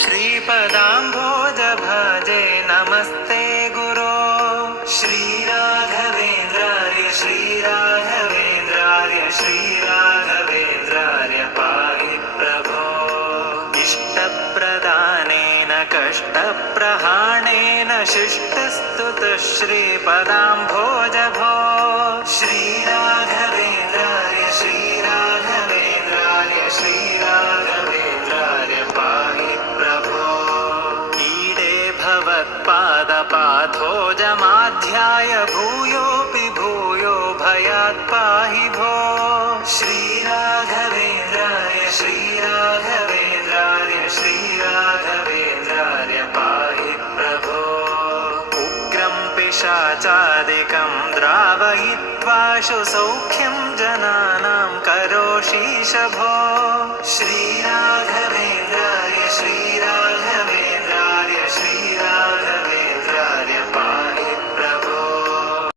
श्रीपदाम्भोज भजे नमस्ते गुरो। श्रीराघवेन्द्रार्य श्रीराघवेन्द्रार्य श्रीराघवेन्द्रार्य पाहि प्रभो। इष्टप्रदानेन कष्टप्रहाणेन शिष्टस्तुतः श्रीपदाम्भोज भवत्पादपाथोजमाध्याय भूयोऽपि भूयो भयात् पाहि भो। श्रीराघवेन्द्राय श्रीराघवेन्द्राय श्रीराघवेन्द्राय पाहि प्रभो। उग्रं पिशाचादिकं द्रावयित्वाशु सौख्यं जनानां करोषीश भो श्रीराघवेन्द्राय श्रीराघवेन्द्राय